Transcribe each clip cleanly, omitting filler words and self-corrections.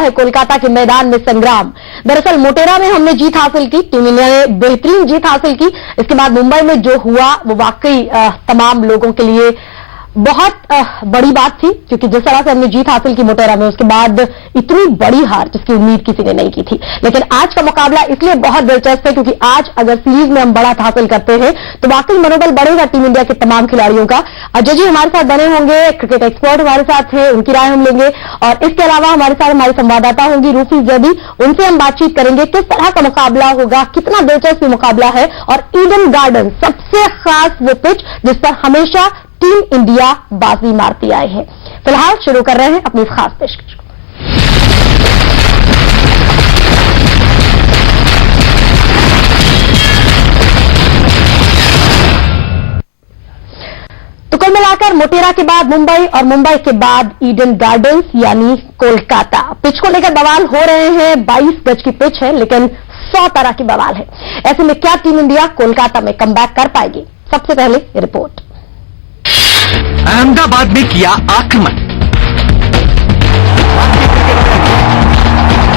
है कोलकाता के मैदान में संग्राम। दरअसल मोटेरा में हमने जीत हासिल की, टीम इंडिया ने बेहतरीन जीत हासिल की। इसके बाद मुंबई में जो हुआ वो वाकई तमाम लोगों के लिए बहुत बड़ी बात थी, क्योंकि जिस तरह से हमने जीत हासिल की मोटेरा में, उसके बाद इतनी बड़ी हार जिसकी उम्मीद किसी ने नहीं की थी। लेकिन आज का मुकाबला इसलिए बहुत दिलचस्प है क्योंकि आज अगर सीरीज में हम बढ़त हासिल करते हैं तो वाकई मनोबल बढ़ेगा टीम इंडिया के तमाम खिलाड़ियों का। अजय जी हमारे साथ बने होंगे, क्रिकेट एक्सपर्ट हमारे साथ हैं, उनकी राय हम लेंगे। और इसके अलावा हमारे साथ हमारी संवाददाता होंगी रूफी जैदी, उनसे हम बातचीत करेंगे किस तरह का मुकाबला होगा, कितना दिलचस्प मुकाबला है। और ईडन गार्डन सबसे खास वो पिच जिस पर हमेशा टीम इंडिया बाजी मारती आई है। फिलहाल शुरू कर रहे हैं अपनी इस खास पेशकश को। तो कुल मिलाकर मोटेरा के बाद मुंबई और मुंबई के बाद ईडन गार्डन्स यानी कोलकाता। पिच को लेकर बवाल हो रहे हैं। 22 गज की पिच है लेकिन 100 तरह की बवाल है। ऐसे में क्या टीम इंडिया कोलकाता में कमबैक कर पाएगी? सबसे पहले रिपोर्ट। अहमदाबाद में किया आक्रमण।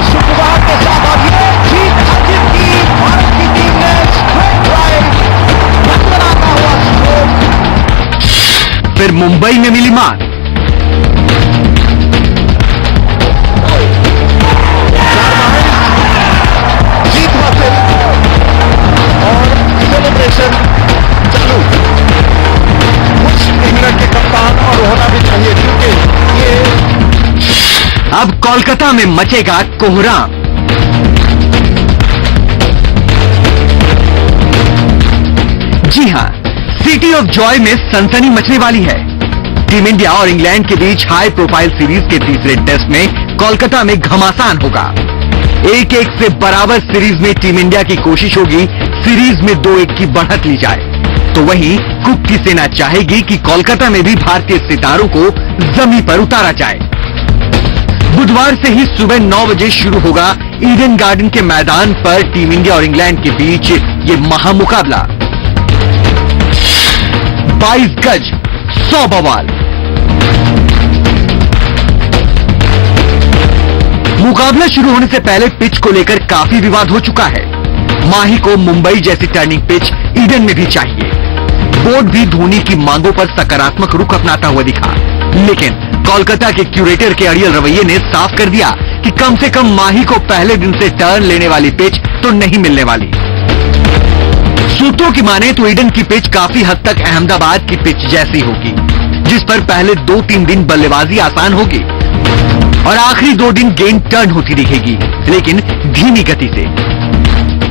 शुक्रवार के साथ अब ये जीत हासिल की भारत की टीम ने। स्ट्रेट ड्राइव बनाता हुआ स्ट्रोक। फिर मुंबई में मिली मात। जीत हासिल और सेलिब्रेशन चालू। इंग्लैंड के कप्तान और होना भी चाहिए क्योंकि ये अब कोलकाता में मचेगा कोहराम। जी हां, सिटी ऑफ जॉय में सनसनी मचने वाली है। टीम इंडिया और इंग्लैंड के बीच हाई प्रोफाइल सीरीज के तीसरे टेस्ट में कोलकाता में घमासान होगा। 1-1 से बराबर सीरीज में टीम इंडिया की कोशिश होगी सीरीज में 2-1 की बढ़त ली जाए, तो वहीं कुक की सेना चाहेगी कि कोलकाता में भी भारतीय सितारों को जमीन पर उतारा जाए। बुधवार से ही सुबह 9 बजे शुरू होगा ईडन गार्डन के मैदान पर टीम इंडिया और इंग्लैंड के बीच ये महामुकाबला। 22 गज 100 बवाल। मुकाबला शुरू होने से पहले पिच को लेकर काफी विवाद हो चुका है। माही को मुंबई जैसी टर्निंग पिच ईडन में भी चाहिए। बोर्ड भी धोनी की मांगों पर सकारात्मक रुख अपनाता हुआ दिखा, लेकिन कोलकाता के क्यूरेटर के अड़ियल रवैये ने साफ कर दिया कि कम से कम माही को पहले दिन से टर्न लेने वाली पिच तो नहीं मिलने वाली। सूत्रों की माने तो ईडन की पिच काफी हद तक अहमदाबाद की पिच जैसी होगी, जिस पर पहले 2-3 दिन बल्लेबाजी आसान होगी और आखिरी 2 दिन गेंद टर्न होती दिखेगी, लेकिन धीमी गति से।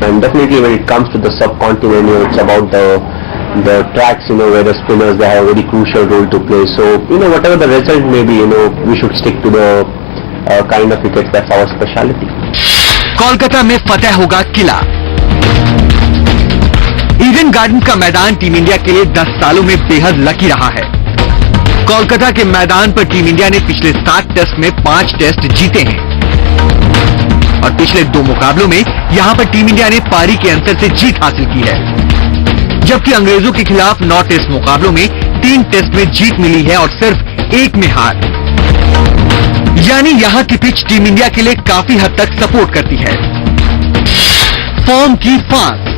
And definitely when it comes to the subcontinent, it's about the tracks, where the spinners, they have a very crucial role to play. So, whatever the result may be, we should stick to the kind of wickets, that's our speciality. Kolkata में फतेह होगा किला। Eden garden का मैदान team India के लिए 10 सालों में बेहद lucky रहा है। कोलकाता के मैदान पर टीम इंडिया ने पिछले 7 टेस्ट में 5 टेस्ट जीते हैं और पिछले 2 मुकाबलों में यहां पर टीम इंडिया ने पारी के अंतर से जीत हासिल की है, जबकि अंग्रेजों के खिलाफ 9 टेस्ट मुकाबलों में 3 टेस्ट में जीत मिली है और सिर्फ 1 में हार। यानी यहां की पिच टीम इंडिया के लिए काफी हद तक सपोर्ट करती है। फॉर्म की फांस।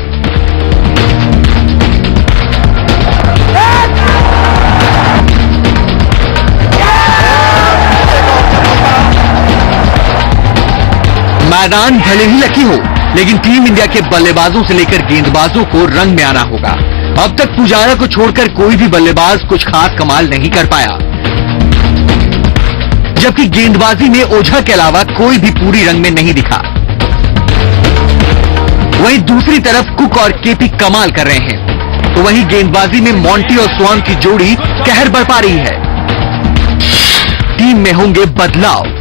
मैदान भले ही लकी हो, लेकिन टीम इंडिया के बल्लेबाजों से लेकर गेंदबाजों को रंग में आना होगा। अब तक पुजारा को छोड़कर कोई भी बल्लेबाज कुछ खास कमाल नहीं कर पाया, जबकि गेंदबाजी में ओझा के अलावा कोई भी पूरी रंग में नहीं दिखा। वहीं दूसरी तरफ कुक और केपी कमाल कर रहे हैं, तो वहीं गेंदबाजी में मॉन्टी और स्वान की जोड़ी कहर बरपा रही है। टीम में होंगे बदलाव।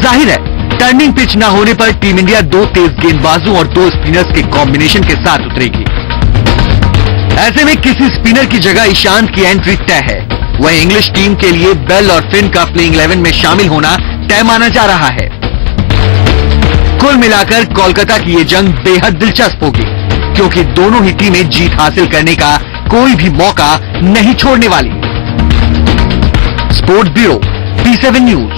जाहिर है, टर्निंग पिच न होने पर टीम इंडिया 2 तेज गेंदबाजों और 2 स्पिनर्स के कॉम्बिनेशन के साथ उतरेगी। ऐसे में किसी स्पिनर की जगह ईशांत की एंट्री तय है। वहीं इंग्लिश टीम के लिए बेल और फिन का प्लेइंग 11 में शामिल होना तय माना जा रहा है। कुल मिलाकर कोलकाता की ये जंग बेहद दिलचस्प होगी, क्योंकि दोनों ही टीमें जीत हासिल करने का कोई भी मौका नहीं छोड़ने वाली। Sports bureau, P7 news.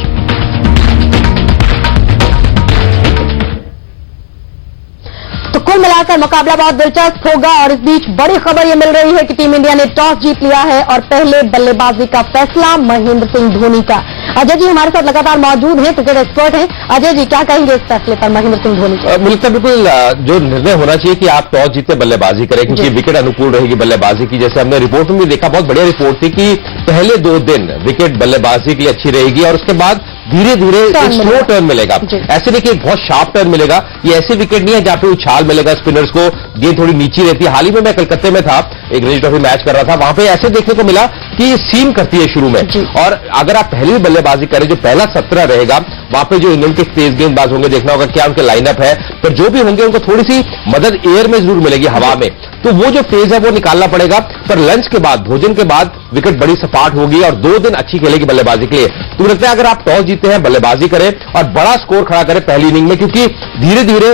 तो कुल मिलाकर मुकाबला बहुत दिलचस्प होगा और इस बीच बड़ी खबर यह मिल रही है कि टीम इंडिया ने टॉस जीत लिया है और पहले बल्लेबाजी का फैसला महेंद्र सिंह धोनी का। अजय जी हमारे साथ लगातार मौजूद हैं, क्रिकेट एक्सपर्ट हैं। अजय जी क्या कहेंगे इस फैसले पर महेंद्र सिंह धोनी के? बिल्कुल जो निर्णय होना चाहिए कि आप टॉस जीते बल्लेबाजी करें, क्योंकि विकेट अनुकूल रहेगी बल्लेबाजी की। जैसे हमने रिपोर्ट में भी देखा, बहुत बढ़िया रिपोर्ट थी कि पहले 2 दिन विकेट बल्लेबाजी के लिए अच्छी रहेगी और उसके बाद धीरे धीरे एक स्लो टर्न मिलेगा। ऐसे नहीं कि एक बहुत शार्प टर्न मिलेगा, ये ऐसे विकेट नहीं है जहां पे उछाल मिलेगा स्पिनर्स को, गेंद थोड़ी नीची रहती है। हाल ही में मैं कलकत्ते में था, एक रणजी ट्रॉफी मैच कर रहा था, वहां पे ऐसे देखने को मिला कि ये सीम करती है शुरू में। और अगर आप पहली बल्लेबाजी करें, जो पहला 17 रहेगा, वहां पे जो इंग्लैंड के तेज गेंदबाज होंगे, देखना होगा क्या उनके लाइनअप है, पर जो भी होंगे उनको थोड़ी सी मदद एयर में जरूर मिलेगी, हवा में, तो वो जो फेज है वो निकालना पड़ेगा। पर लंच के बाद, भोजन के बाद विकेट बड़ी सपाट होगी और 2 दिन अच्छी खेलेगी बल्लेबाजी के लिए। तो लगता है अगर आप टॉस जीते हैं, बल्लेबाजी करें और बड़ा स्कोर खड़ा करें पहली इनिंग में, क्योंकि धीरे धीरे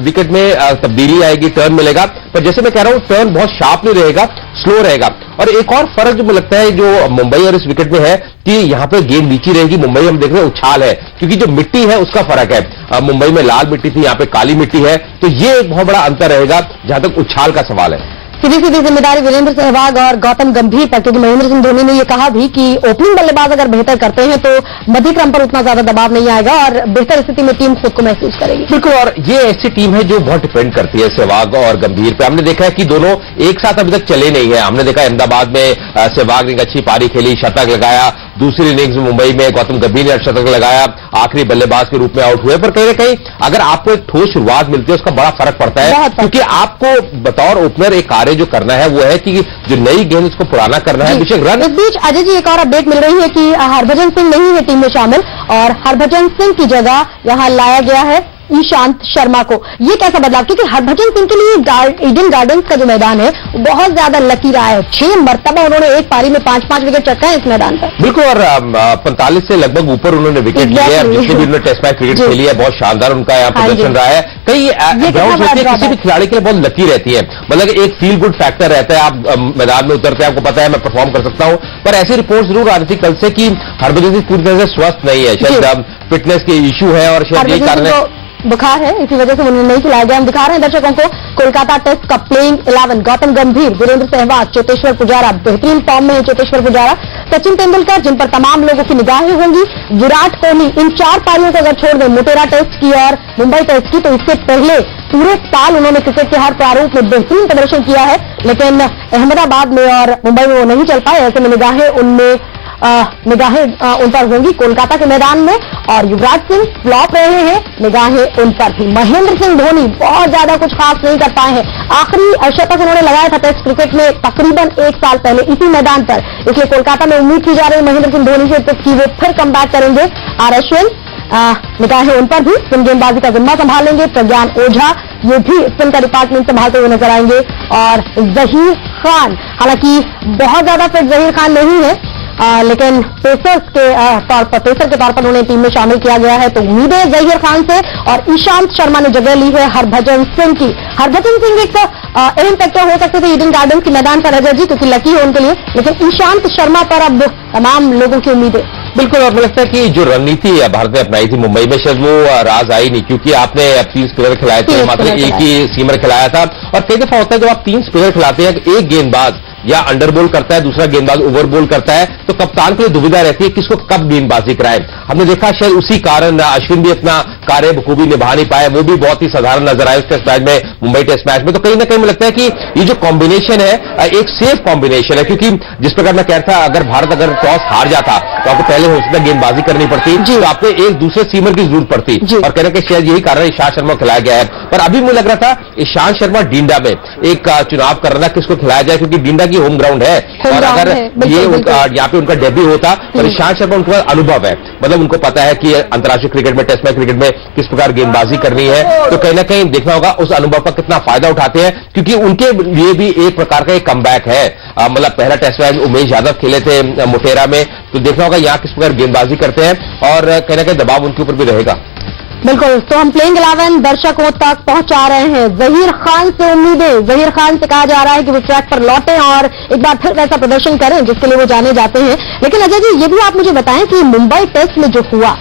विकेट में तब्दीली आएगी, टर्न मिलेगा। पर जैसे मैं कह रहा हूं, टर्न बहुत शार्प नहीं रहेगा, स्लो रहेगा। और एक और फर्क जो मुझे लगता है जो मुंबई और इस विकेट में है कि यहां पे गेंद नीची रहेगी। मुंबई हम देख रहे हैं उछाल है, क्योंकि जो मिट्टी है उसका फर्क है। मुंबई में लाल मिट्टी थी, यहां पे काली मिट्टी है, तो ये एक बहुत बड़ा अंतर रहेगा जहां तक उछाल का सवाल है। सीधी जिम्मेदारी वीरेंद्र सहवाग और गौतम गंभीर पर, क्योंकि महेंद्र सिंह धोनी ने यह कहा भी कि ओपनिंग बल्लेबाज अगर बेहतर करते हैं तो मध्यक्रम पर उतना ज्यादा दबाव नहीं आएगा और बेहतर स्थिति में टीम खुद को महसूस करेगी। बिल्कुल, और ये ऐसी टीम है जो बहुत डिपेंड करती है सहवाग और गंभीर पे। हमने देखा है कि दोनों एक साथ अभी तक चले नहीं है। हमने देखा अहमदाबाद में सहवाग ने अच्छी पारी खेली, शतक लगाया, दूसरी इनिंग्स में मुंबई में गौतम गंभीर ने शतक लगाया, आखिरी बल्लेबाज के रूप में आउट हुए। पर कहीं ना कहीं अगर आपको एक ठोस शुरुआत मिलती है, उसका बड़ा फर्क पड़ता है, क्योंकि आपको बतौर ओपनर एक कार्य जो करना है वो है कि जो नई गेंद उसको पुराना करना है, बेशक रन। इस बीच अजय जी एक और अपडेट मिल रही है कि हरभजन सिंह नहीं है टीम में शामिल और हरभजन सिंह की जगह यहां लाया गया है ईशांत शर्मा को। ये कैसा बदलाव? क्योंकि हरभजन सिंह के लिए ईडन गार्डन्स का जो मैदान है बहुत ज्यादा लकी रहा है। 6 मरतबा उन्होंने एक पारी में 5-5 विकेट चटका है इस मैदान पर। बिल्कुल, और 45 से लगभग ऊपर उन्होंने विकेट लिए हैं। जितने भी उन्होंने टेस्ट मैच क्रिकेट खेली है, बहुत शानदार उनका यहाँ प्रदर्शन रहा है। कई ग्राउंड होती है किसी भी खिलाड़ी के लिए बहुत लकी रहती है, मतलब एक फील गुड फैक्टर रहता है। आप मैदान में उतरते हैं, आपको पता है मैं परफॉर्म कर सकता हूं। पर ऐसी रिपोर्ट जरूर आ रही थी कल से कि हरभजन सिंह पूरी तरह से स्वस्थ नहीं है, शायद फिटनेस के इश्यू है और शायद यही कारण है, बुखार है, इसी वजह से उन्हें नहीं खिलाया गया। हम दिखा रहे हैं दर्शकों को कोलकाता टेस्ट का प्लेइंग 11। गौतम गंभीर, वीरेंद्र सहवाग, चेतेश्वर पुजारा, बेहतरीन फॉर्म में है चेतेश्वर पुजारा, सचिन तेंदुलकर, जिन पर तमाम लोगों की निगाहें होंगी, विराट कोहली। इन 4 पारियों को अगर छोड़ दें, मोटेरा टेस्ट की और मुंबई टेस्ट की, तो इससे पहले पूरे साल उन्होंने क्रिकेट के हर प्रारूप में बेहतरीन प्रदर्शन किया है, लेकिन अहमदाबाद में और मुंबई में वो नहीं चल पाए। ऐसे में निगाहें उन पर होंगी कोलकाता के मैदान में। और युवराज सिंह फ्लॉप रहे हैं, निगाहें उन पर थी। महेंद्र सिंह धोनी बहुत ज्यादा कुछ खास नहीं कर पाए हैं। आखिरी शतक उन्होंने लगाया था टेस्ट क्रिकेट में तकरीबन 1 साल पहले इसी मैदान पर, इसलिए कोलकाता में उम्मीद की जा रही है महेंद्र सिंह धोनी से तो कि वो फिर कमबैक करेंगे। आर अश्विन, निगाहें उन पर भी, स्पिन गेंदबाजी का जिम्मा संभालेंगे। प्रज्ञान ओझा, ये भी स्पिन का डिपार्टमेंट संभालते हुए नजर आएंगे। और जहीर खान, हालांकि बहुत ज्यादा फिट जहीर खान नहीं है, लेकिन पेसर के तौर पर उन्हें टीम में शामिल किया गया है। तो उम्मीद है जहीर खान से। और ईशांत शर्मा ने जगह ली है हरभजन सिंह की। हरभजन सिंह एक अहम फैक्टर हो सकते थे ईडन गार्डन्स के मैदान पर अजय जी, क्योंकि लकी है उनके लिए, लेकिन ईशांत शर्मा पर अब तमाम लोगों की उम्मीद है। बिल्कुल, और मुझे लगता है कि जो रणनीति भारत ने अपनाई थी मुंबई में, शायद वो राज आई नहीं, क्योंकि आपने 3 स्पिनर खिलाए थे, मात्र एक ही सीमर खिलाया था। और कई दफा होता है जब आप 3 स्पिनर खिलाते हैं, एक गेंदबाज या अंडर बोल करता है, दूसरा गेंदबाज ओवर बोल करता है, तो कप्तान के लिए दुविधा रहती है किसको कब गेंदबाजी कराए। हमने देखा शायद उसी कारण अश्विन भी अपना कार्य बखूबी निभा नहीं पाए, वो भी बहुत ही साधारण नजर आए उस टेस्ट मैच में, मुंबई टेस्ट मैच में। तो कहीं ना कहीं मुझे लगता है कि ये जो कॉम्बिनेशन है एक सेफ कॉम्बिनेशन है, क्योंकि जिस प्रकार मैं कहता था अगर भारत अगर टॉस हार जाता तो आपको पहले हो सकता गेंदबाजी करनी पड़ती, तो आपको एक दूसरे सीमर की जरूरत पड़ती, और कहने के शायद यही कारण ईशांत शर्मा को खिलाया गया है। पर अभी मुझे लग रहा था ईशांत शर्मा डींडा में एक चुनाव कर रहा था किसको खिलाया जाए, क्योंकि डींडा की होम ग्राउंड है, और अगर ये यहाँ पे उनका डेब्यू होता, पर ईशांत शर्मा उनके पास अनुभव है, मतलब उनको पता है कि अंतर्राष्ट्रीय क्रिकेट में, टेस्ट मैच क्रिकेट में किस प्रकार गेंदबाजी करनी है। तो कहीं ना कहीं देखना होगा उस अनुभव का कितना फायदा उठाते हैं, क्योंकि उनके लिए भी एक प्रकार का एक कमबैक है। मतलब पहला टेस्ट मैच उमेश यादव खेले थे मोटेरा में, तो देखना होगा यहाँ किस प्रकार गेंदबाजी करते हैं, और कहीं ना कहीं दबाव उनके ऊपर भी रहेगा। बिल्कुल, तो हम प्लेइंग 11 दर्शकों तक पहुंचा रहे हैं। जहीर खान से उम्मीदें, जहीर खान से कहा जा रहा है कि वो ट्रैक पर लौटें और एक बार फिर वैसा प्रदर्शन करें जिसके लिए वो जाने जाते हैं। लेकिन अजय जी, ये भी आप मुझे बताएं कि मुंबई टेस्ट में जो हुआ,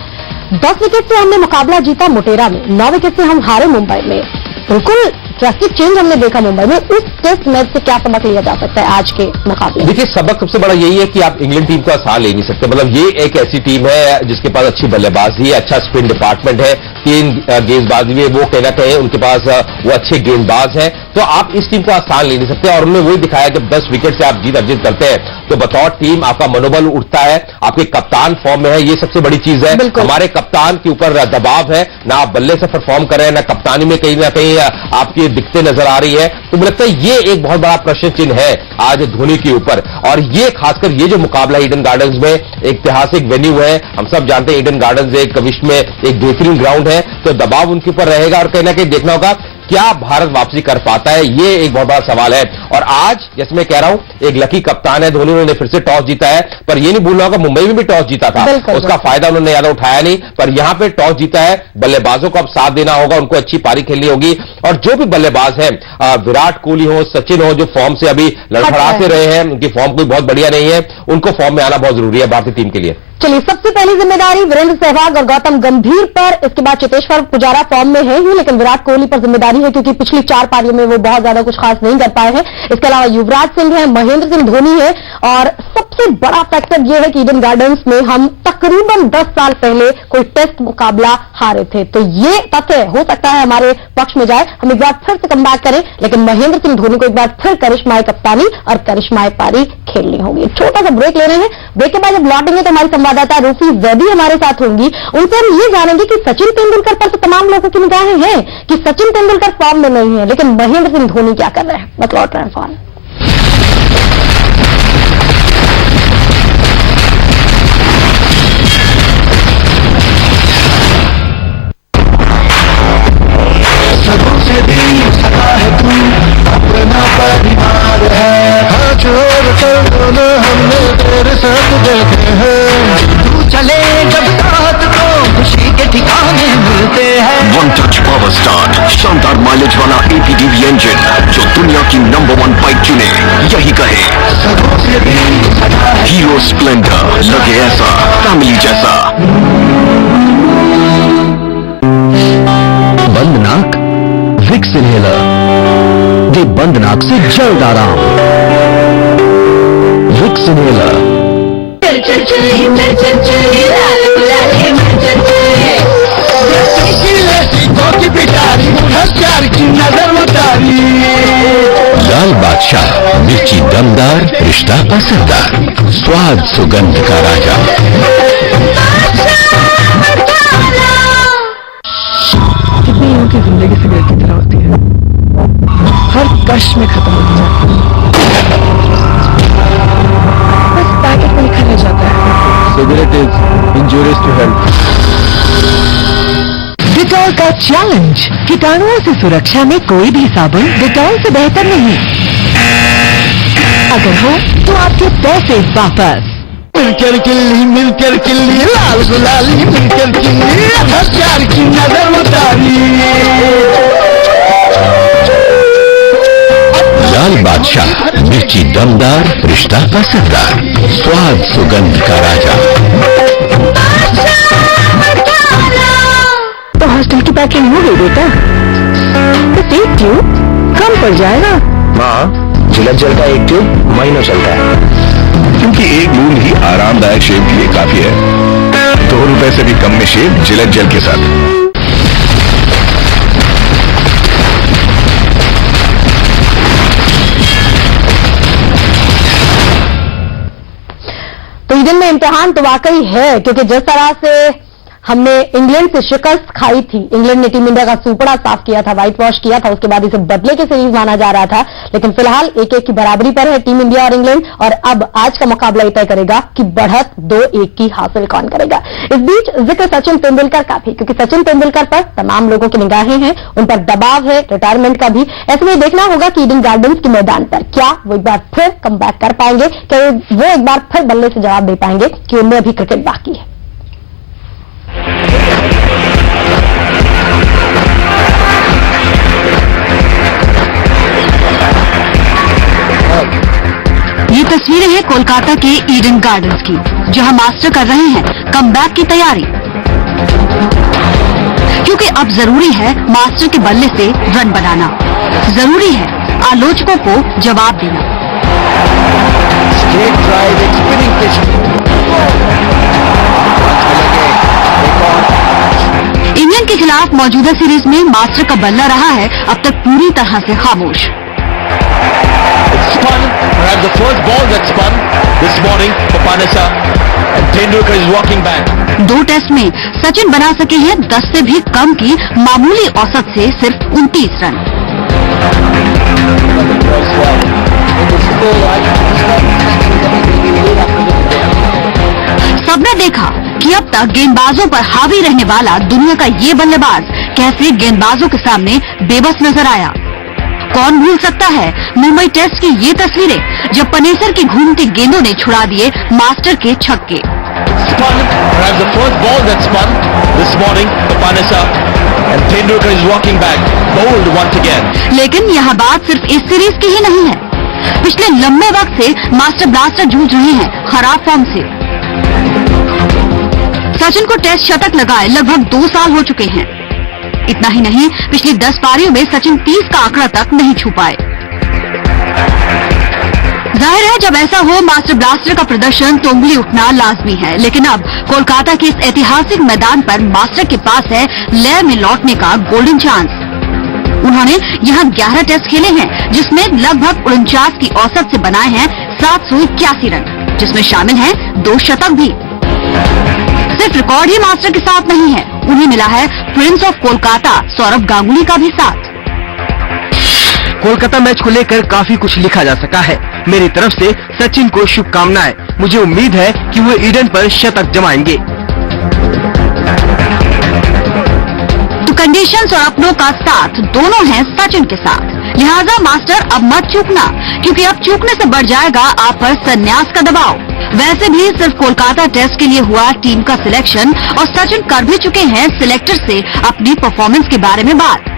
10 विकेट से हमने मुकाबला जीता मोटेरा में, 9 विकेट से हम हारे मुंबई में। बिल्कुल ड्रास्टिक चेंज हमने देखा मुंबई में। इस टेस्ट मैच से क्या सबक लिया जा सकता है आज के मुकाबले? देखिए, सबक सबसे बड़ा यही है कि आप इंग्लैंड टीम को आसान ले नहीं सकते। मतलब ये एक ऐसी टीम है जिसके पास अच्छी बल्लेबाजी है, अच्छा स्पिन डिपार्टमेंट है, 3 गेंदबाजी में वो कहना कहें उनके पास वो अच्छे गेंदबाज हैं, तो आप इस टीम को आसान ले नहीं सकते। और उन्होंने वही दिखाया, जब 10 विकेट से आप जीत अर्जित करते हैं तो बतौर टीम आपका मनोबल उठता है, आपके कप्तान फॉर्म में है, ये सबसे बड़ी चीज है। हमारे कप्तान के ऊपर दबाव है, ना आप बल्ले से परफॉर्म कर रहे हैं, ना कप्तानी में कहीं ना कहीं आपकी दिक्कतें नजर आ रही है। तो मुझे लगता है ये एक बहुत बड़ा प्रश्न चिन्ह है आज धोनी के ऊपर। और ये खासकर ये जो मुकाबला ईडन गार्डन्स में, ऐतिहासिक वेन्यू है, हम सब जानते हैं ईडन गार्डन्स एक विश्व में एक बेहतरीन ग्राउंड है, तो दबाव उनके ऊपर रहेगा और कहीं ना कहीं देखना होगा क्या भारत वापसी कर पाता है, ये एक बहुत बड़ा सवाल है। और आज जैसे मैं कह रहा हूं, एक लकी कप्तान है धोनी, उन्होंने फिर से टॉस जीता है, पर ये नहीं भूलना होगा मुंबई में भी टॉस जीता था, उसका फायदा उन्होंने ज्यादा उठाया नहीं, पर यहां पे टॉस जीता है। बल्लेबाजों को अब साथ देना होगा, उनको अच्छी पारी खेलनी होगी। और जो भी बल्लेबाज हैं, विराट कोहली हो, सचिन हो, जो फॉर्म से अभी लड़खड़ाते रहे हैं, उनकी फॉर्म कोई बहुत बढ़िया नहीं है, उनको फॉर्म में आना बहुत जरूरी है भारतीय टीम के लिए। चलिए, सबसे पहली जिम्मेदारी वीरेंद्र सहवाग और गौतम गंभीर पर, इसके बाद चेतेश्वर पुजारा फॉर्म में है ही, लेकिन विराट कोहली पर जिम्मेदारी है क्योंकि पिछली 4 पारियों में वो बहुत ज्यादा कुछ खास नहीं कर पाए हैं। इसके अलावा युवराज सिंह है, महेंद्र सिंह धोनी है, और सबसे बड़ा फैक्टर ये है कि ईडन गार्डन्स में हम तकरीबन 10 साल पहले कोई टेस्ट मुकाबला हारे थे। तो ये तथ्य हो सकता है हमारे पक्ष में जाए, हम एक बार फिर से कमबैक करें, लेकिन महेंद्र सिंह धोनी को एक बार फिर करिश्माई कप्तानी और करिश्माई पारी खेलनी होगी। छोटा सा ब्रेक ले रहे हैं, ब्रेक के बाद जब लौटेंगे तो हमारी संवाददाता रूफी जैदी हमारे साथ होंगी। उनसे हम ये जानेंगे कि सचिन तेंदुलकर पर तो तमाम लोगों की निगाहें हैं कि सचिन तेंदुलकर फॉर्म में नहीं है, लेकिन महेंद्र सिंह धोनी क्या कर रहे हैं। बस लौट रहे हैं फॉर्म। हमने तेरे साथ देखे हैं, तू चले जब साथ तो खुशी के ठिकाने मिलते हैं। वन टच पावर स्टार्ट, शानदार माइलेज वाला APDV इंजन जो दुनिया की नंबर 1 बाइक चुने, यही कहे हीरो स्प्लेंडर, लगे ऐसा फैमिली जैसा। बंद नाक विक्स इनहेलर, दे बंद नाक से जल्द आराम। Vicks inhaler. लाल बादशाह, मिर्ची दमदार, रिश्ता असरदार, स्वाद सुगंध का राजा। कितनी लोगों की जिंदगी सिगरेट की तरह होती है, हर कश में खत्म होती जाती है, बस पैकेट में लिखा रह जाता है cigarette is injurious to health. Dettol का चैलेंज, कीटाणुओं से सुरक्षा में कोई भी साबुन डिटॉल से बेहतर नहीं। अगर हो तो आपके पैसे वापस। मिलकर किल्ली लाल गुलाली, मिलकर किल्ली प्यार की नजर उतारी। लाल बादशाह, मिर्ची दमदार, रिश्ता असरदार, स्वाद सुगंध का राजा। तो हॉस्टल की पैकिंग हो गई बेटा, तो एक ट्यूब कम पड़ जाएगा। माँ, जिलेट जेल का एक ट्यूब महीनों चलता है, क्योंकि एक बूंद ही आरामदायक शेव के लिए काफी है। 2 रुपए से भी कम में शेव जिलेट जेल के साथ। तो ईडन में इम्तिहान तो वाकई है, क्योंकि जिस तरह से हमने इंग्लैंड से शिकस्त खाई थी, इंग्लैंड ने टीम इंडिया का सुपड़ा साफ किया था, व्हाइट वॉश किया था, उसके बाद इसे बदले के सीरीज माना जा रहा था, लेकिन फिलहाल 1-1 की बराबरी पर है टीम इंडिया और इंग्लैंड। और अब आज का मुकाबला तय करेगा कि बढ़त 2-1 की हासिल कौन करेगा। इस बीच जिक्र सचिन तेंदुलकर का भी, क्योंकि सचिन तेंदुलकर पर तमाम लोगों की निगाहें हैं, उन पर दबाव है रिटायरमेंट का भी। ऐसे में देखना होगा कि ईडन गार्डन्स के मैदान पर क्या वो एक बार फिर कमबैक कर पाएंगे, क्या वो एक बार फिर बल्ले से जवाब दे पाएंगे कि उनमें अभी क्रिकेट बाकी है। है कोलकाता के ईडन गार्डन्स की, जहां मास्टर कर रहे हैं कमबैक की तैयारी, क्योंकि अब जरूरी है मास्टर के बल्ले से रन बनाना, जरूरी है आलोचकों को जवाब देना। इंग्लैंड के खिलाफ मौजूदा सीरीज में मास्टर का बल्ला रहा है अब तक पूरी तरह से खामोश। दो टेस्ट में सचिन बना सके हैं 10 से भी कम की मामूली औसत से सिर्फ 29 रन। सबने देखा कि अब तक गेंदबाजों पर हावी रहने वाला दुनिया का ये बल्लेबाज कैसे गेंदबाजों के सामने बेबस नजर आया। कौन भूल सकता है मुंबई टेस्ट की ये तस्वीरें जब पनेसर की घूमती गेंदों ने छुड़ा दिए मास्टर के छक्के। लेकिन यहाँ बात सिर्फ इस सीरीज की ही नहीं है। पिछले लंबे वक्त से मास्टर ब्लास्टर जूझ रहे हैं खराब फॉर्म से। सचिन को टेस्ट शतक लगाए लगभग 2 साल हो चुके हैं। इतना ही नहीं, पिछली 10 पारियों में सचिन 30 का आंकड़ा तक नहीं छू पाए। जाहिर है जब ऐसा हो मास्टर ब्लास्टर का प्रदर्शन तो उंगली उठना लाजमी है। लेकिन अब कोलकाता के इस ऐतिहासिक मैदान पर मास्टर के पास है लय में लौटने का गोल्डन चांस। उन्होंने यहाँ 11 टेस्ट खेले हैं, जिसमें लगभग 49 की औसत से बनाए हैं 781 रन, जिसमें शामिल हैं 2 शतक भी। सिर्फ रिकॉर्ड ही मास्टर के साथ नहीं है, उन्हें मिला है प्रिंस ऑफ कोलकाता सौरव गांगुली का भी साथ। कोलकाता मैच को लेकर काफी कुछ लिखा जा सका है। मेरी तरफ से सचिन को शुभकामनाएं। मुझे उम्मीद है कि वो ईडन पर शतक जमाएंगे। तो कंडीशंस और अपनों का साथ दोनों हैं सचिन के साथ, लिहाजा मास्टर अब मत चूकना, क्योंकि अब चूकने से बढ़ जाएगा आप पर संन्यास का दबाव। वैसे भी सिर्फ कोलकाता टेस्ट के लिए हुआ टीम का सिलेक्शन और सचिन कर भी चुके हैं सिलेक्टर से अपनी परफॉर्मेंस के बारे में बात।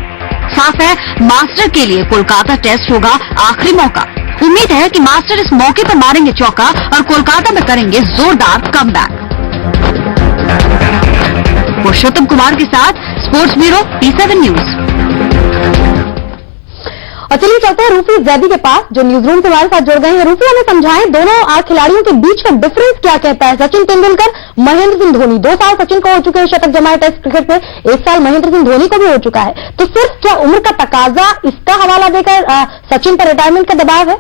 साफ है मास्टर के लिए कोलकाता टेस्ट होगा आखिरी मौका। उम्मीद है कि मास्टर इस मौके पर मारेंगे चौका और कोलकाता में करेंगे जोरदार कमबैक। पुरुषोत्तम कुमार के साथ स्पोर्ट्स ब्यूरो T7 न्यूज। और चलिए चलते हैं रूफी जैदी के पास, जो न्यूज रूम से हमारे साथ जुड़ गए हैं। रूफी हमें समझाएं दोनों खिलाड़ियों के बीच का डिफरेंस क्या कहता है। सचिन तेंदुलकर, महेंद्र सिंह धोनी, 2 साल सचिन को हो चुके हैं शतक जमाए टेस्ट क्रिकेट में, 1 साल महेंद्र सिंह धोनी को भी हो चुका है। तो सिर्फ क्या उम्र का तकाजा इसका हवाला देकर सचिन पर रिटायरमेंट का दबाव है?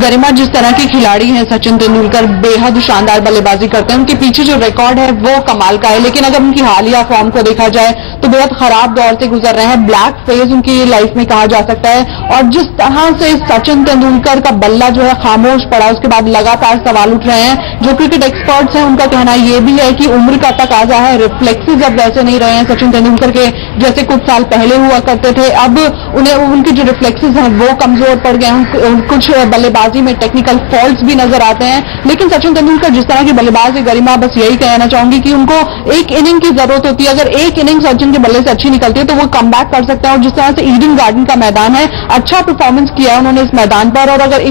गरिमा, जिस तरह के खिलाड़ी हैं सचिन तेंदुलकर, बेहद शानदार बल्लेबाजी करते हैं। उनके पीछे जो रिकॉर्ड है वो कमाल का है, लेकिन अगर उनकी हालिया फॉर्म को देखा जाए तो बेहद खराब दौर से गुजर रहे हैं। ब्लैक फेज उनकी लाइफ में कहा जा सकता है। और जिस तरह से सचिन तेंदुलकर का बल्ला जो है खामोश पड़ा, उसके बाद लगातार सवाल उठ रहे हैं। जो क्रिकेट एक्सपर्ट्स हैं उनका कहना ये भी है कि उम्र का तकाजा है, रिफ्लेक्सेस अब वैसे नहीं रहे हैं सचिन तेंदुलकर के जैसे कुछ साल पहले हुआ करते थे। अब उन्हें उनके जो रिफ्लेक्सेस हैं वो कमजोर पड़ गए हैं। कुछ बल्लेबाजी में टेक्निकल फॉल्ट्स भी नजर आते हैं। लेकिन सचिन तेंदुलकर जिस तरह की बल्लेबाज है गरिमा, बस यही कहना चाहूंगी कि उनको एक इनिंग की जरूरत होती है। अगर एक इनिंग सचिन के बल्ले से अच्छी निकलती है तो वो कमबैक कर सकते हैं। और जिस तरह से ईडन गार्डन का मैदान है, अच्छा परफॉर्मेंस किया उन्होंने इस मैदान पर। और अगर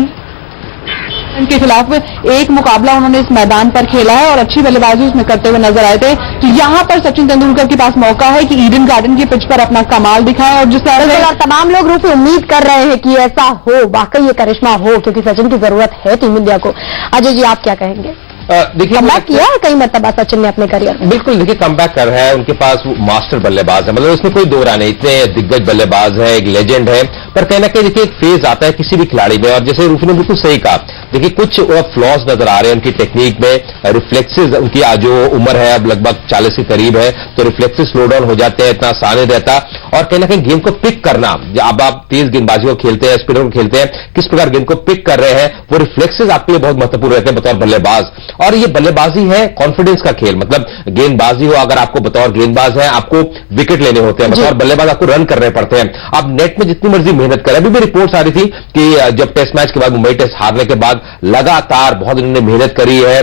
के खिलाफ एक मुकाबला उन्होंने इस मैदान पर खेला है और अच्छी बल्लेबाजी उसमें करते हुए नजर आए थे, तो यहां पर सचिन तेंदुलकर के पास मौका है कि ईडन गार्डन की पिच पर अपना कमाल दिखाएं। और जिस तरह से तमाम लोग रूप से उम्मीद कर रहे हैं कि ऐसा हो, वाकई ये करिश्मा हो, क्योंकि सचिन की जरूरत है टीम इंडिया को। अजय जी, आप क्या कहेंगे? देखिए, कमबैक किया है कई मरतबा सचिन ने अपने करियर में। बिल्कुल, देखिए कमबैक कर रहा है। उनके पास मास्टर बल्लेबाज है, मतलब इसमें कोई दो राय नहीं। इतने दिग्गज बल्लेबाज है, एक लेजेंड है। पर कहीं ना कहीं देखिए एक फेज आता है किसी भी खिलाड़ी में, और जैसे रूफी ने बिल्कुल सही कहा, देखिए कुछ फ्लॉज नजर आ रहे हैं उनकी टेक्निक में। रिफ्लेक्सेस उनकी आज जो उम्र है अब लगभग 40 के करीब है, तो रिफ्लेक्सेस स्लो डाउन हो जाते हैं, इतना आसान नहीं रहता। और कहीं ना कहीं गेम को पिक करना, अब आप तेज गेंदबाजी को खेलते हैं, स्पिनर को खेलते हैं, किस प्रकार गेम को पिक कर रहे हैं, वो रिफ्लेक्सेस आपके लिए बहुत महत्वपूर्ण रहते हैं बतौर बल्लेबाज। और ये बल्लेबाजी है कॉन्फिडेंस का खेल, मतलब गेंदबाजी हो, अगर आपको बतौर गेंदबाज है आपको विकेट लेने होते हैं, बतौर बल्लेबाज आपको रन करने पड़ते हैं। आप नेट में जितनी मर्जी मेहनत करें। अभी भी रिपोर्ट्स आ रही थी कि जब टेस्ट मैच के बाद, मुंबई टेस्ट हारने के बाद लगातार बहुत इन्होंने मेहनत करी है,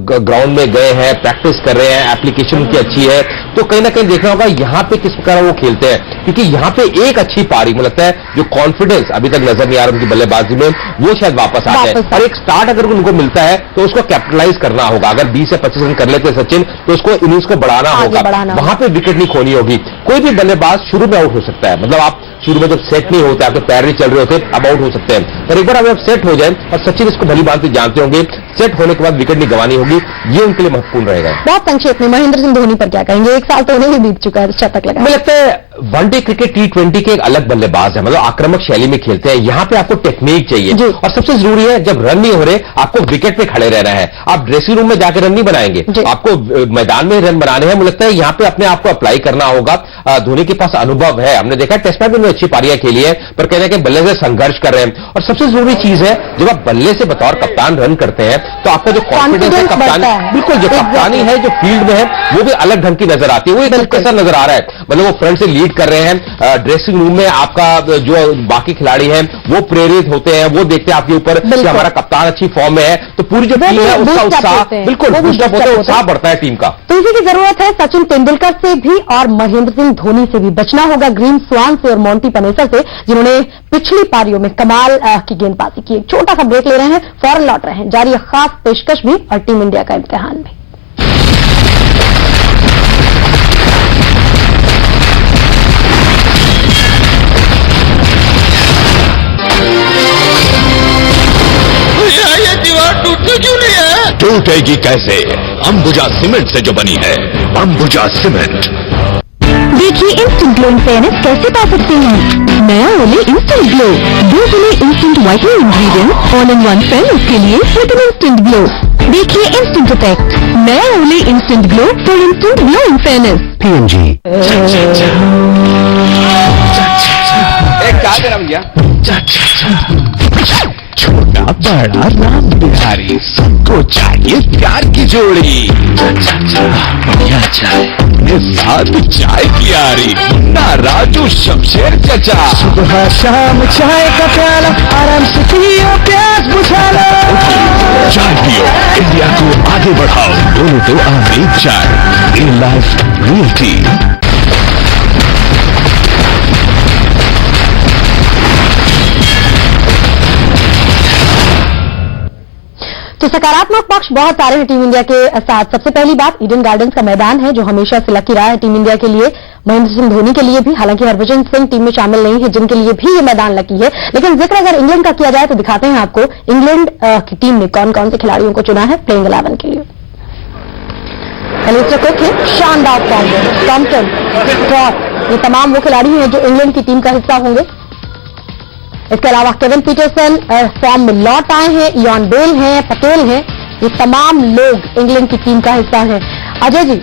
ग्राउंड में गए हैं, प्रैक्टिस कर रहे हैं, एप्लीकेशन उनकी अच्छी है। तो कहीं ना कहीं देखना होगा यहाँ पे किस प्रकार वो खेलते हैं, क्योंकि यहाँ पे एक अच्छी पारी मुझे लगता है जो कॉन्फिडेंस अभी तक नजर नहीं आ रहा उनकी बल्लेबाजी में, वो शायद वापस आ जाए और एक स्टार्ट अगर उनको मिलता है तो उसको कैपिटलाइज करना होगा। अगर 20 से 25 रन कर लेते सचिन तो उसको इनिंग्स को बढ़ाना होगा, वहां पे विकेट नहीं खोनी होगी। कोई भी बल्लेबाज शुरू में आउट हो सकता है, मतलब आप शुरू में जब सेट नहीं होते, आपके पैर नहीं चल रहे होते, अब आउट हो सकते हैं, पर एक बार अब सेट हो जाए, और सचिन इसको भली बात जानते होंगे, सेट होने के बाद विकेट नहीं गंवानी होगी, ये उनके लिए महत्वपूर्ण रहेगा। बहुत संक्षेप में महेंद्र सिंह धोनी पर क्या कहेंगे? एक साल तो उन्हें भी बीत चुका है, शतक लगा। मुझे लगता है वनडे क्रिकेट T20 के एक अलग बल्लेबाज है, मतलब आक्रामक शैली में खेलते हैं, यहां पे आपको टेक्निक चाहिए और सबसे जरूरी है जब रन नहीं हो रहे आपको विकेट पे खड़े रहना है। आप ड्रेसिंग रूम में जाकर रन नहीं बनाएंगे, आपको मैदान में रन बनाने हैं। मुझे लगता है यहां पे अपने आप को अप्लाई करना होगा। धोनी के पास अनुभव है, हमने देखा टेस्ट मैच में अच्छी पारियां खेली है, पर कहने के बल्ले से संघर्ष कर रहे हैं। और सबसे जरूरी चीज है जब आप बल्ले से बतौर कप्तान रन करते हैं तो आपका जो कॉन्फिडेंस है कप्तानी, बिल्कुल जो कप्तानी है जो फील्ड में है वो भी अलग ढंग की नजर आती है, वो एक कैसा नजर आ रहा है, मतलब वो फ्रंट से लीड कर रहे हैं। ड्रेसिंग रूम में आपका जो बाकी खिलाड़ी हैं वो प्रेरित होते हैं, वो देखते हैं आपके ऊपर कि हमारा कप्तान अच्छी फॉर्म में है, तो पूरी जो टीम है उसका उत्साह बिल्कुल बूस्टअप होता है, उत्साह बढ़ता है टीम का। तो इसी की जरूरत है सचिन तेंदुलकर से भी और महेंद्र सिंह धोनी से भी। बचना होगा ग्रीन स्वान से और मोंटी पनेसर से, जिन्होंने पिछली पारियों में कमाल की गेंदबाजी की। एक छोटा सा ब्रेक ले रहे हैं, फौरन लौट रहे हैं, जारी खास पेशकश भी और टीम इंडिया का इम्तिहान भी। टूटेगी कैसे? अंबुजा सीमेंट से जो बनी है, अंबुजा सीमेंट। देखिए इंस्टेंट ग्लो इन फेयरनेस कैसे पा सकते हैं। नया ओले इंस्टेंट ग्लो, 2 ओले instant whitening ingredients all in one fairness के लिए विद इंस्टेंट ग्लो। देखिए इंस्टेंट इफेक्ट, नया ओले instant glow for instant glow in fairness. PNG। एक क्या दे रहा भैया? छोटा बड़ा राम बिहारी, सबको चाहिए प्यार की जोड़ी। बढ़िया चाय अपने साथ चाय की यारी, मुन्ना राजू शमशेर चचा। सुबह शाम चाय का प्याला, आराम से पियो प्यास बुझा लो। चाय पियो, इंडिया को आगे बढ़ाओ, बोलो तो अमृत चाय, रियल लाइफ रियल टी। तो सकारात्मक पक्ष बहुत सारे हैं टीम इंडिया के साथ। सबसे पहली बात ईडन गार्डन्स का मैदान है, जो हमेशा से लकी रहा है टीम इंडिया के लिए, महेंद्र सिंह धोनी के लिए भी। हालांकि हरभजन सिंह टीम में शामिल नहीं है, जिनके लिए भी ये मैदान लकी है। लेकिन जिक्र अगर इंग्लैंड का किया जाए तो दिखाते हैं आपको इंग्लैंड की टीम ने कौन कौन से खिलाड़ियों को चुना है प्लेइंग 11 के लिए। एलिस्टर कुक है, शानदार फॉर्म में, टॉमसन, स्कॉट, ये तमाम वो खिलाड़ी हैं जो इंग्लैंड की टीम का हिस्सा होंगे। इसके अलावा केविन पीटरसन फॉर्म में लौट आए हैं, इयान बेल हैं, पटेल हैं, ये तमाम लोग इंग्लैंड की टीम का हिस्सा हैं। Ajay ji,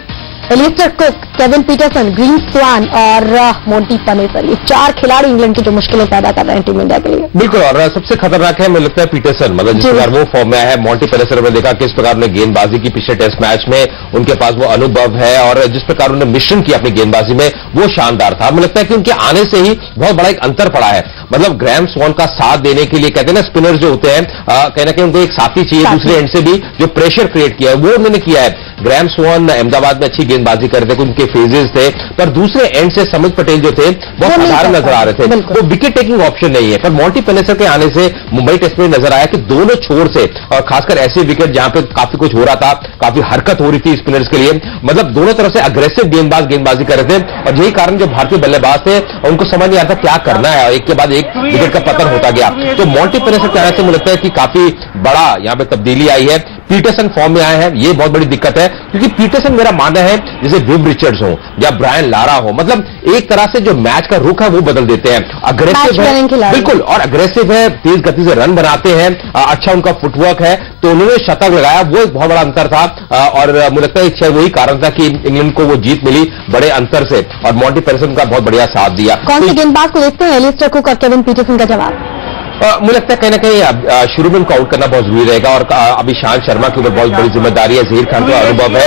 Alastair Cook, Kevin Pietersen, Green Swann और मोंटी पनेसर, ये 4 खिलाड़ी इंग्लैंड की जो मुश्किलें पैदा कर रहे हैं टीम इंडिया के लिए। बिल्कुल, और सबसे खतरनाक है मुझे लगता है पीटरसन, मतलब जिस प्रकार वो फॉर्म में है। मोंटी पनेसर में देखा किस प्रकार उन्होंने गेंदबाजी की पिछले टेस्ट मैच में, उनके पास वो अनुभव है और जिस प्रकार उन्होंने मिश्रण किया अपनी गेंदबाजी में वो शानदार था। मुझे लगता है कि उनके आने से ही बहुत बड़ा एक अंतर पड़ा है, मतलब ग्रैम स्वॉन का साथ देने के लिए कहते हैं ना स्पिनर जो होते हैं, कहीं ना कहीं उनको एक साथी चाहिए दूसरे एंड से भी जो प्रेशर क्रिएट किया है वो उन्होंने किया है। ग्रैम स्वॉन अहमदाबाद में अच्छी गेंदबाजी कर रहे थे, उनके फेजेस थे, पर दूसरे एंड से समित पटेल जो थे बहुत साधारण नजर आ रहे थे, वो विकेट टेकिंग ऑप्शन नहीं है। पर मोंटी पनेसर के आने से मुंबई टेस्ट में नजर आया कि दोनों छोर से, और खासकर ऐसे विकेट जहां पे काफी कुछ हो रहा था, काफी हरकत हो रही थी स्पिनर्स के लिए, मतलब दोनों तरफ से अग्रेसिव गेंदबाजी कर रहे थे। और यही कारण जो भारतीय बल्लेबाज थे उनको समझ नहीं आता क्या करना है, एक के बाद एक विकेट का पतन होता गया। तो मोंटी पनेसर के आने से मुझे लगता है कि काफी बड़ा यहां पे तब्दीली आई है। पीटरसन फॉर्म में आए हैं, ये बहुत बड़ी दिक्कत है, क्योंकि पीटरसन मेरा मानना है जैसे विव रिचर्ड्स हो या ब्रायन लारा हो, मतलब एक तरह से जो मैच का रुख है वो बदल देते हैं। अग्रेसिव है बिल्कुल, और अग्रेसिव है, तेज गति से रन बनाते हैं, अच्छा उनका फुटवर्क है, तो उन्होंने शतक लगाया, वो एक बहुत बड़ा अंतर था। और मुझे लगता है वही कारण था कि इंग्लैंड को वो जीत मिली बड़े अंतर से, और मोंटी पनेसर का बहुत बढ़िया साथ दिया। कौन से गेंदबाज को देखते हैं एलिस्टर कुक और केविन पीटरसन का जवाब? मुझे लगता है कहीं ना कहीं शुरू में उनको आउट करना बहुत जरूरी रहेगा, और अभी ईशांत शर्मा के ऊपर बहुत बड़ी जिम्मेदारी है, जहीर खान का अनुभव है।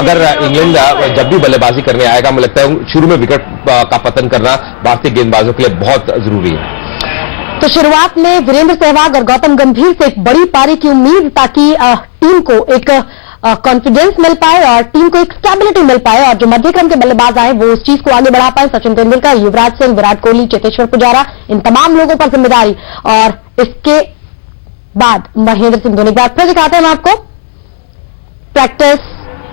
अगर इंग्लैंड जब भी बल्लेबाजी करने आएगा, मुझे लगता है शुरू में विकेट का पतन करना भारतीय गेंदबाजों के लिए बहुत जरूरी है। तो शुरुआत में वीरेंद्र सहवाग और गौतम गंभीर से एक बड़ी पारी की उम्मीद, ताकि टीम को एक कॉन्फिडेंस मिल पाए और टीम को एक स्टेबिलिटी मिल पाए और जो मध्यक्रम के बल्लेबाज आए वो उस चीज को आगे बढ़ा पाए। सचिन तेंदुलकर, युवराज सिंह, विराट कोहली, चेतेश्वर पुजारा, इन तमाम लोगों पर जिम्मेदारी। और इसके बाद महेंद्र सिंह धोनी, बात फिर दिखाते हैं हम आपको प्रैक्टिस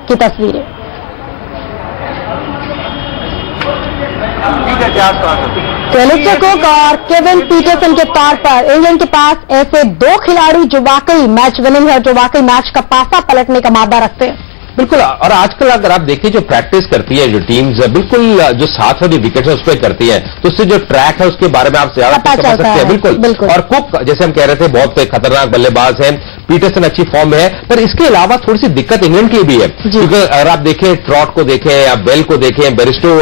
की तस्वीरें। एलिस्टर कुक और केविन पीटरसन के तौर पर इंग्लैंड के पास ऐसे दो खिलाड़ी जो वाकई मैच विनिंग है, जो वाकई मैच का पासा पलटने का मादा रखते हैं। बिल्कुल, और आजकल अगर आप देखिए जो प्रैक्टिस करती है जो टीम्स, बिल्कुल जो 7 वाली विकेट है उस पर करती है, तो उससे जो ट्रैक है उसके बारे में आप ज्यादा समझ सकते हैं। बिल्कुल। और कुक जैसे हम कह रहे थे बहुत खतरनाक बल्लेबाज है, पीटरसन अच्छी फॉर्म में है, पर इसके अलावा थोड़ी सी दिक्कत इंग्लैंड की भी है, क्योंकि अगर आप देखें ट्रॉट को देखें या बेल को देखें, बेरिस्टो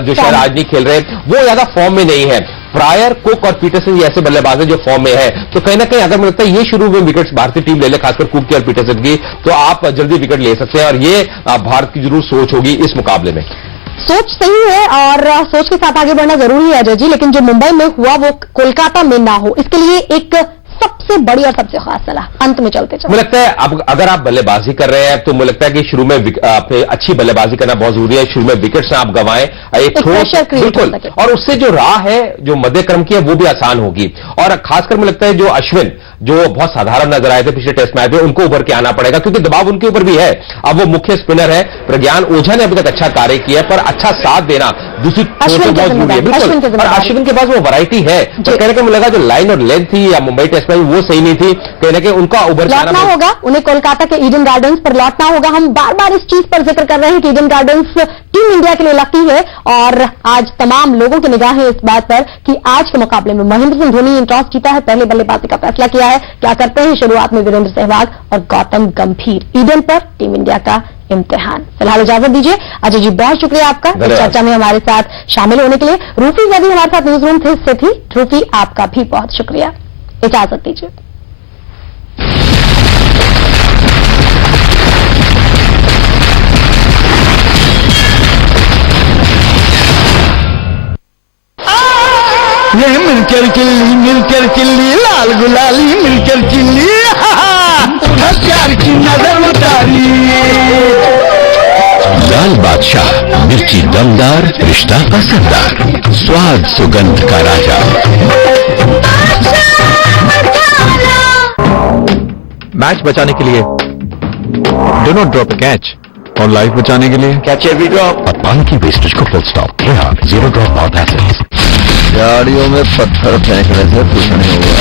जो शायद आज नहीं खेल रहे, वो ज्यादा फॉर्म में नहीं है। प्रायर, कुक और पीटरसन ये ऐसे बल्लेबाज हैं जो फॉर्म में है, तो कहीं ना कहीं अगर मुझे लगता है ये शुरू में विकेट्स भारतीय टीम ले ले, खासकर कुक की और पीटरसन की, तो आप जल्दी विकेट ले सकते हैं और ये भारत की जरूर सोच होगी इस मुकाबले में। सोच सही है और सोच के साथ आगे बढ़ना जरूरी है अजय जी, लेकिन जो मुंबई में हुआ वो कोलकाता में ना हो, इसके लिए एक सबसे बड़ी और सबसे खास सलाह अंत में चलते चलते मुझे लगता है अब अगर आप बल्लेबाजी कर रहे हैं तो मुझे लगता है कि शुरू में आपने अच्छी बल्लेबाजी करना बहुत जरूरी है। शुरू में विकेट्स आप गंवाएं, एक बिल्कुल, और उससे जो राह है जो मध्य क्रम की है वो भी आसान होगी। और खासकर मुझे लगता है जो अश्विन जो बहुत साधारण नजर आए थे पिछले टेस्ट मैच में, उनको उभर के आना पड़ेगा क्योंकि दबाव उनके ऊपर भी है। अब वो मुख्य स्पिनर है, प्रज्ञान ओझा ने अभी तक अच्छा कार्य किया है, पर अच्छा साथ देना दूसरी बहुत जरूरी है। बिल्कुल, और अश्विन के पास वो वैरायटी है, तो कहने का मुझे लगा जो लाइन और लेंथ थी या मुंबई टेस्ट में वो सही नहीं थी, कहीं ना कहीं उनका उभर लौटना होगा, उन्हें कोलकाता के ईडन गार्डन्स पर लौटना होगा। हम बार बार इस चीज पर जिक्र कर रहे हैं कि ईडन गार्डन्स टीम इंडिया के लिए लकी है और आज तमाम लोगों की निगाहें इस बात पर कि आज के मुकाबले में महेंद्र सिंह धोनी ने टॉस जीता है, पहले बल्लेबाजी का फैसला किया है। क्या करते हैं शुरुआत में वीरेंद्र सहवाग और गौतम गंभीर, ईडन पर टीम इंडिया का इम्तिहान। फिलहाल इजाजत दीजिए अजय जी, बहुत शुक्रिया आपका इस चर्चा में हमारे साथ शामिल होने के लिए। रूफी जब हमारे साथ न्यूज रूम से थी, रूफी आपका भी बहुत शुक्रिया, इजाजत दीजिए। ये मिलकर चिल्ली लाल गुलाली मिलकर चिल्ली, प्यार की नजर उतारी। लाल बादशाह, मिर्ची दमदार, रिश्ता असरदार, स्वाद सुगंध का राजा। मैच बचाने के लिए do not drop a catch, और लाइफ बचाने के लिए Catch every drop. और पानी की वेस्टेज को full stop. Zero drop of acids. गाड़ियों में पत्थर फेंकने से कुछ नहीं होगा,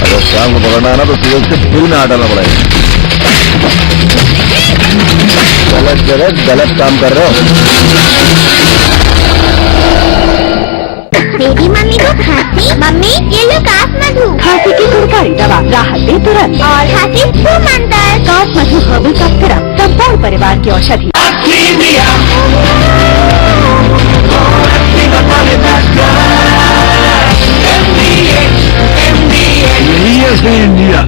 अगर शाम को पकड़ना है ना तो सीधे उसके दिल में हटाना पड़ेगा। गलत जगह गलत काम कर रहे हो। मेरी मम्मी को खांसी, मम्मी ये लो काफ मधु, खांसी की सरकारी दवा, राहत दे तुरंत। और खांसी खूब मंतर, काफ मधु हर्बल का सिरप, संपूर्ण परिवार की औषधि। इंडिया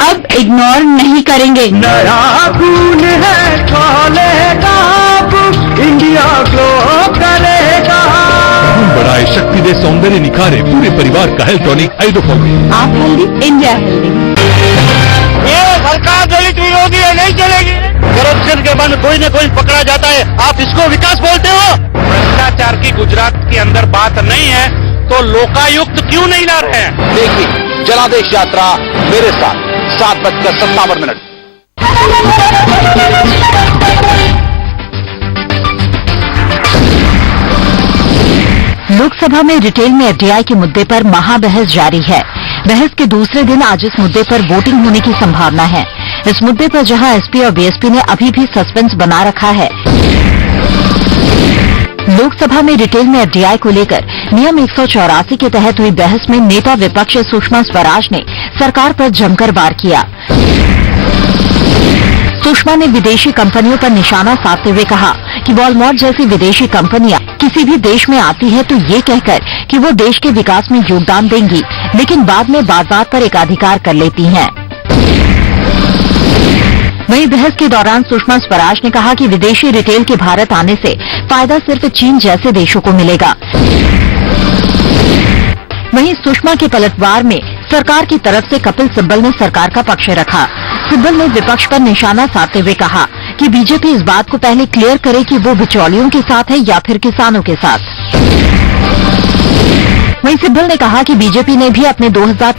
अब इग्नोर नहीं करेंगे। नया खून है खोलेगा, इंडिया ग्लो करेगा। बढ़ाए शक्ति दे सौंदर्य निखारे पूरे परिवार का हेल्थ टॉनिक हाइड्रोफॉर्मिक। आप हेल्दी, इंडिया हेल्दी। ये सरकार दलित विरोधी है, नहीं चलेगी। करप्शन के बाद कोई न कोई पकड़ा जाता है, आप इसको विकास बोलते हो? भ्रष्टाचार की गुजरात के अंदर बात नहीं है तो लोकायुक्त क्यों नहीं ला रहे हैं? देखिए जनादेश यात्रा मेरे साथ 7:57। लोकसभा में रिटेल में एफडीआई के मुद्दे पर महाबहस जारी है। बहस के दूसरे दिन आज इस मुद्दे पर वोटिंग होने की संभावना है। इस मुद्दे पर जहां एसपी और बीएसपी ने अभी भी सस्पेंस बना रखा है। लोकसभा में रिटेल में एफडीआई को लेकर नियम 184 के तहत हुई बहस में नेता विपक्ष सुषमा स्वराज ने सरकार पर जमकर वार किया। सुषमा ने विदेशी कंपनियों पर निशाना साधते हुए कहा कि वॉलमार्ट जैसी विदेशी कंपनियां किसी भी देश में आती है तो ये कहकर कि वो देश के विकास में योगदान देंगी, लेकिन बाद में बात पर एकाधिकार कर लेती हैं। वहीं बहस के दौरान सुषमा स्वराज ने कहा कि विदेशी रिटेल के भारत आने से फायदा सिर्फ चीन जैसे देशों को मिलेगा। वहीं सुषमा के पलटवार में सरकार की तरफ से कपिल सिब्बल ने सरकार का पक्ष रखा। सिब्बल ने विपक्ष पर निशाना साधते हुए कहा कि बीजेपी इस बात को पहले क्लियर करे कि वो बिचौलियों के साथ है या फिर किसानों के साथ। वहीं सिब्बल ने कहा कि बीजेपी ने भी अपने 2004